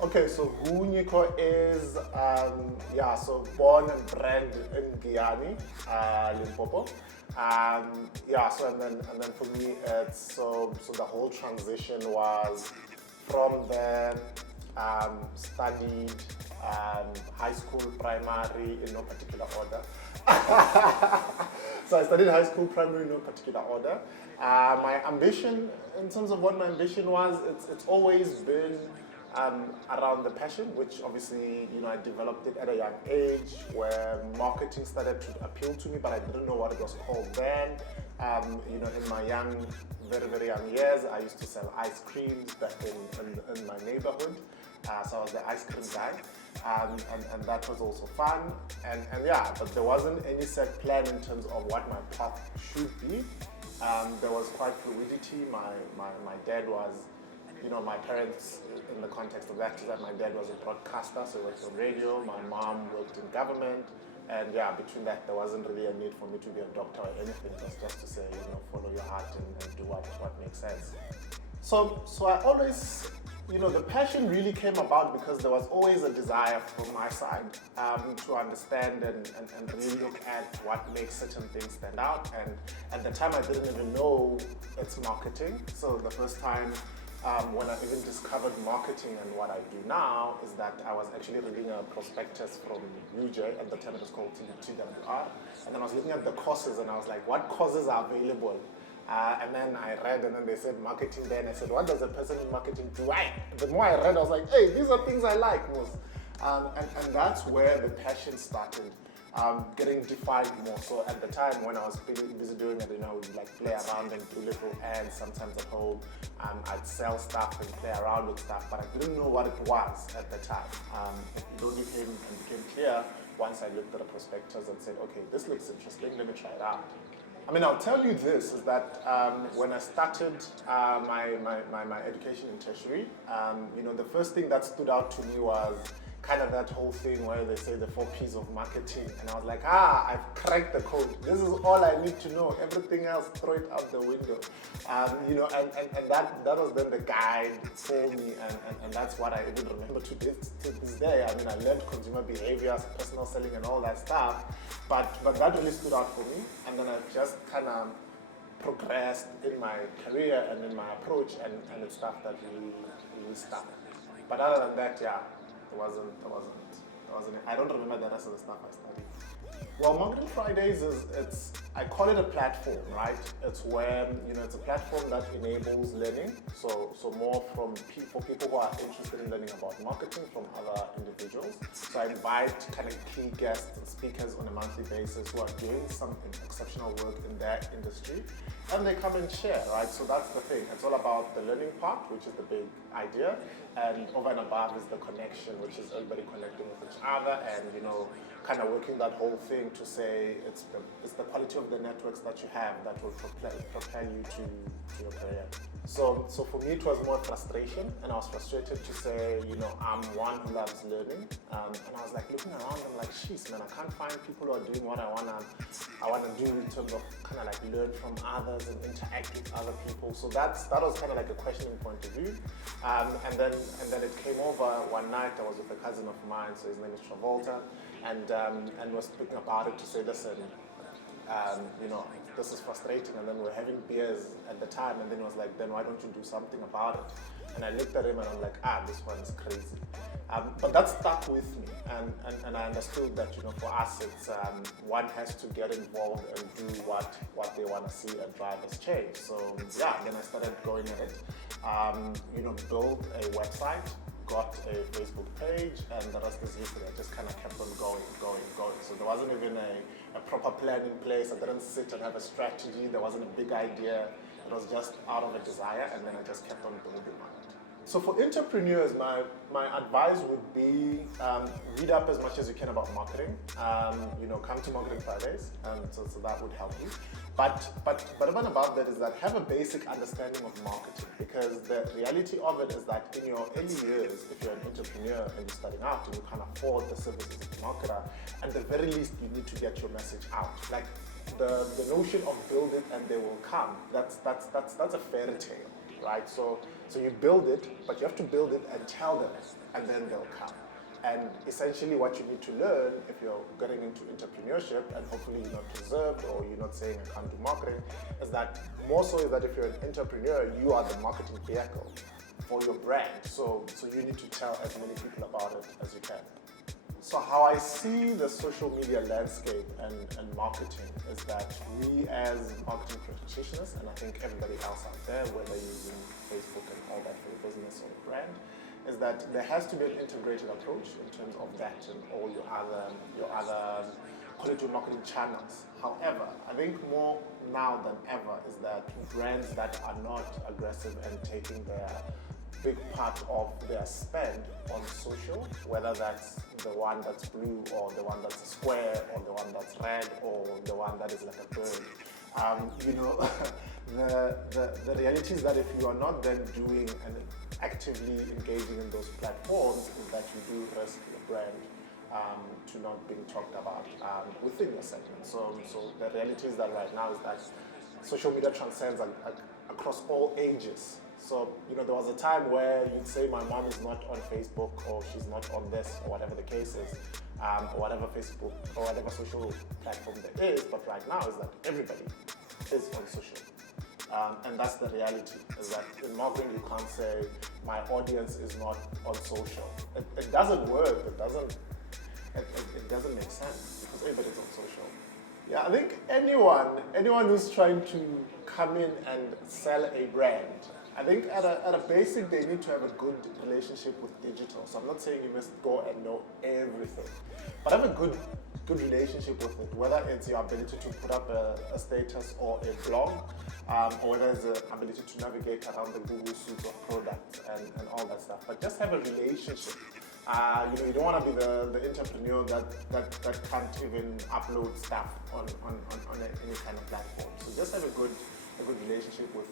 Okay, so who Nyiko is, so born and bred in Giyani, Limpopo. And then for me, it's so the whole transition was from there, studied high school, primary in no particular order. So I studied high school, primary in no particular order. My ambition, in terms of what my ambition was, it's always been around the passion, which obviously, I developed it at a young age where marketing started to appeal to me, but I didn't know what it was called then. In my very, very young years, I used to sell ice creams back in my neighborhood. So I was the ice cream guy, and that was also fun. But there wasn't any set plan in terms of what my path should be. There was quite fluidity. My dad was, my parents, in the context of that, is that my dad was a broadcaster, so he worked on radio. My mom worked in government. And between that, there wasn't really a need for me to be a doctor or anything. It was just to say, follow your heart and do what makes sense. So I always, the passion really came about because there was always a desire from my side to understand and really look at what makes certain things stand out. And at the time, I didn't even know it's marketing. So the first time when I even discovered marketing and what I do now is that I was actually reading a prospectus from UJ, at the time it was called TWR, and then I was looking at the courses and I was like, what courses are available? And then I read, and then they said marketing there, and I said, what does a person in marketing do? The more I read, I was like, hey, these are things I like most. And that's where the passion started getting defined more. So at the time when I was busy doing it, I would like play around and do little ads sometimes at home. I'd sell stuff and play around with stuff, but I didn't know what it was at the time. It only became clear once I looked at the prospectus and said, okay, this looks interesting, let me try it out. I'll tell you this, is that when I started my education in tertiary, the first thing that stood out to me was kind of that whole thing where they say the 4 P's of marketing. And I was like, I've cracked the code. This is all I need to know. Everything else, throw it out the window. And that was then the guide for me. And that's what I even remember to this day. I learned consumer behaviors, personal selling and all that stuff. But that really stood out for me. And then I've just kind of progressed in my career and in my approach and it's stuff that really stuck. But other than that, There wasn't. I don't remember the rest of the stuff I studied. Well, Marketing Fridays I call it a platform, right? It's where, it's a platform that enables learning. So more for people who are interested in learning about marketing from other individuals. So I invite kind of key guests and speakers on a monthly basis who are doing some exceptional work in their industry. And they come and share, right? So that's the thing. It's all about the learning part, which is the big idea. And over and above is the connection, which is everybody connecting with each other and, kind of working that whole thing to say it's the quality of the networks that you have that will propel you to your career. So for me, it was more frustration, and I was frustrated to say, I'm one who loves learning, and I was like looking around, I'm like, jeez, man, I can't find people who are doing what I wanna do in terms of kind of like learn from others and interact with other people. So that was kind of like a questioning point of view, and then it came over one night. I was with a cousin of mine, so his name is Travolta, and was speaking about it to say, listen, this is frustrating. And then we're having beers at the time, and then he was like, then why don't you do something about it? And I looked at him and I'm like, this one's crazy. But that stuck with me, and I understood that, for us, it's one has to get involved and do what they want to see and drive as change. So then I started going at it, build a website, got a Facebook page, and the rest is history. I just kind of kept on going. So there wasn't even a proper plan in place. I didn't sit and have a strategy. There wasn't a big idea. It was just out of a desire, and then I just kept on building on it. So for entrepreneurs, my advice would be read up as much as you can about marketing. Come to Marketing Fridays, so that would help you. But even above that is that have a basic understanding of marketing, because the reality of it is that in your early years, if you're an entrepreneur and you're starting out and you can't afford the services of a marketer, at the very least you need to get your message out. Like the notion of build it and they will come, that's a fairy tale. right? So you build it, but you have to build it and tell them, and then they'll come. And essentially what you need to learn if you're getting into entrepreneurship, and hopefully you're not reserved or you're not saying I can't do marketing, is that more so is that if you're an entrepreneur, you are the marketing vehicle for your brand. So you need to tell as many people about it as you can. So how I see the social media landscape and marketing is that we as marketing practitioners, and I think everybody else out there, whether using Facebook and all that for your business or brand, is that there has to be an integrated approach in terms of that and all your other call it your marketing channels. However, I think more now than ever is that brands that are not aggressive and taking their big part of their spend on social, whether that's the one that's blue or the one that's a square or the one that's red or the one that is like a bird. The reality is that if you are not then doing and actively engaging in those platforms, is that you do risk your brand to not being talked about within your segment. So the reality is that right now is that social media transcends across all ages. So, there was a time where you'd say my mom is not on Facebook or she's not on this or whatever the case is, or whatever Facebook or whatever social platform there is, but right now is that everybody is on social. And that's the reality, is that in marketing you can't say my audience is not on social. It doesn't work, it doesn't make sense because everybody's on social. Yeah, I think anyone who's trying to come in and sell a brand, I think at a basic they need to have a good relationship with digital. So I'm not saying you must go and know everything, but have a good relationship with it, whether it's your ability to put up a status or a blog, or whether it's the ability to navigate around the Google suite of products and all that stuff. But just have a relationship. You don't want to be the entrepreneur that can't even upload stuff on any kind of platform. So just have a good relationship with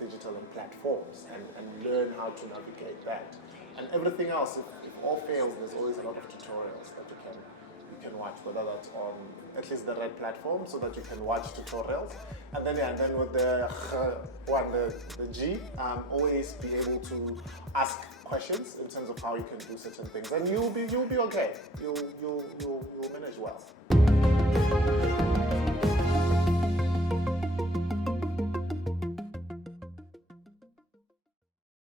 digital and platforms and learn how to navigate that. And everything else, if all fails, there's always a lot of tutorials that you can watch, whether that's on at least the right platform so that you can watch tutorials. And then with the G, always be able to ask questions in terms of how you can do certain things, and you'll be okay. You'll manage well.